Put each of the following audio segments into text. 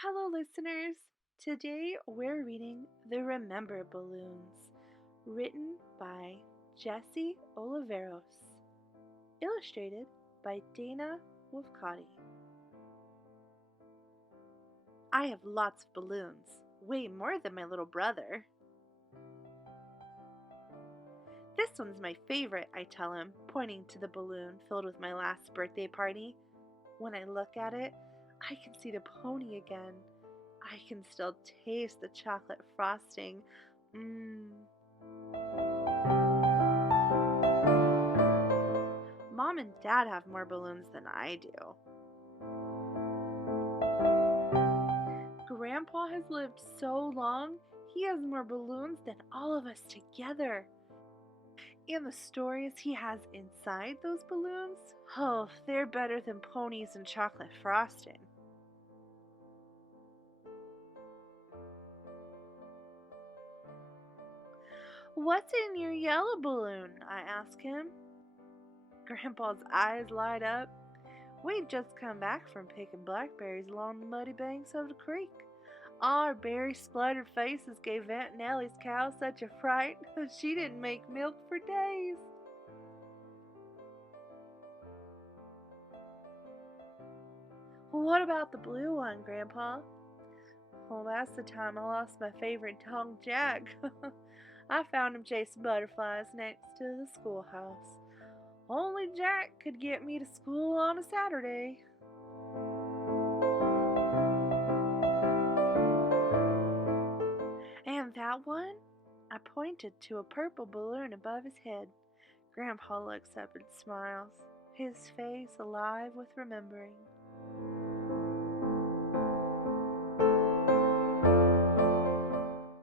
Hello, listeners. Today we're reading The Remember Balloons, written by Jesse Oliveros, illustrated by Dana Wolfcotti. I have lots of balloons, way more than my little brother. This one's my favorite, I tell him, pointing to the balloon filled with my last birthday party. When I look at it, I can see the pony again. I can still taste the chocolate frosting. Mom and Dad have more balloons than I do. Grandpa has lived so long, he has more balloons than all of us together. And the stories he has inside those balloons, oh, they're better than ponies and chocolate frosting. What's in your yellow balloon? I ask him. Grandpa's eyes light up. We'd just come back from picking blackberries along the muddy banks of the creek. Our berry-splattered faces gave Aunt Nellie's cow such a fright that she didn't make milk for days. What about the blue one, Grandpa? Well, that's the time I lost my favorite dog, Jack. I found him chasing butterflies next to the schoolhouse. Only Jack could get me to school on a Saturday. And that one? I pointed to a purple balloon above his head. Grandpa looks up and smiles, his face alive with remembering.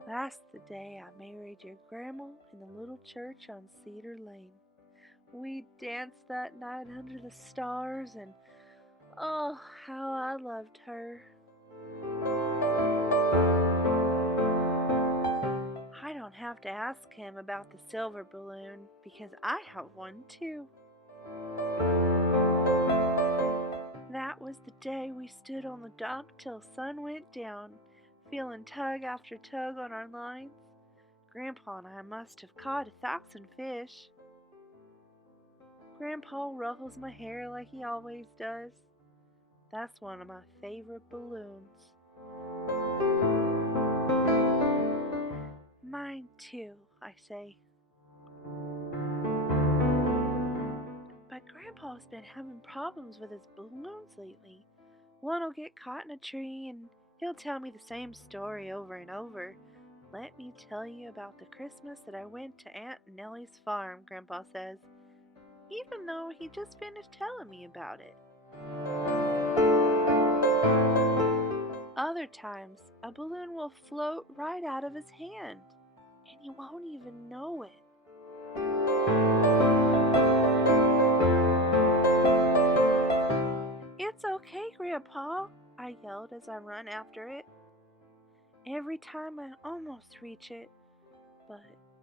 That's the day I married your grandma in the little church on Cedar Lane. We danced that night under the stars, and oh, how I loved her. I don't have to ask him about the silver balloon because I have one too. That was the day we stood on the dock till sun went down, feeling tug after tug on our lines. Grandpa and I must have caught 1,000 fish. Grandpa ruffles my hair like he always does. That's one of my favorite balloons. Mine too, I say. But Grandpa's been having problems with his balloons lately. One'll get caught in a tree and he'll tell me the same story over and over. Let me tell you about the Christmas that I went to Aunt Nellie's farm, Grandpa says, even though he just finished telling me about it. Other times, a balloon will float right out of his hand, and he won't even know it. It's okay, Grandpa, I yelled as I run after it. Every time I almost reach it, but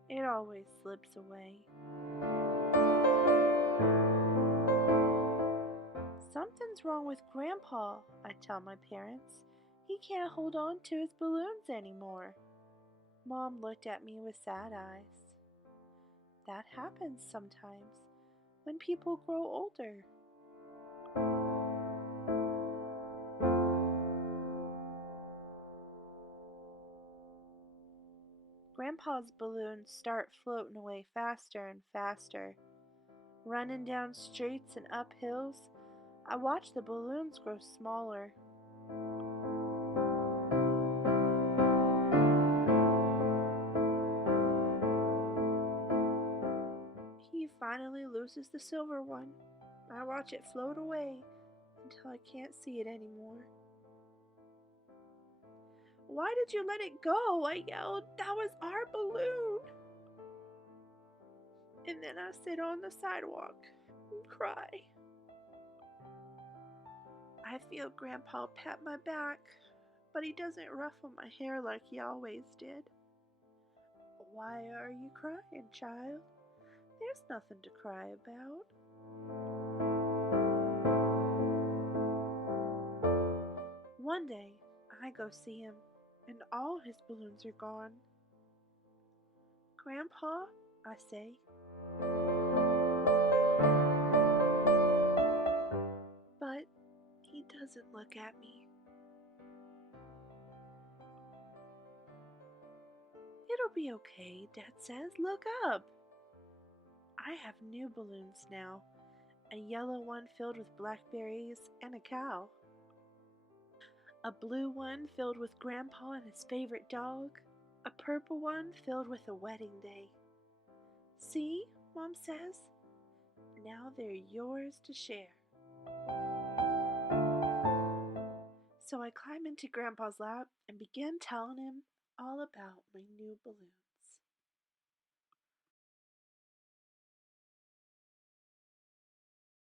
it always slips away. Something's wrong with Grandpa, I tell my parents. He can't hold on to his balloons anymore. Mom looked at me with sad eyes. That happens sometimes when people grow older. Grandpa's balloons start floating away faster and faster. Running down streets and up hills, I watch the balloons grow smaller. He finally loses the silver one. I watch it float away until I can't see it anymore. Why did you let it go? I yelled. That was our balloon. And then I sit on the sidewalk and cry. I feel Grandpa pat my back, but he doesn't ruffle my hair like he always did. Why are you crying, child? There's nothing to cry about. One day, I go see him, and all his balloons are gone. Grandpa, I say, but he doesn't look at me. It'll be okay, Dad says. Look up. I have new balloons now, a yellow one filled with blackberries and a cow, a blue one filled with Grandpa and his favorite dog, a purple one filled with a wedding day. See, Mom says, now they're yours to share. So I climb into Grandpa's lap and begin telling him all about my new balloons.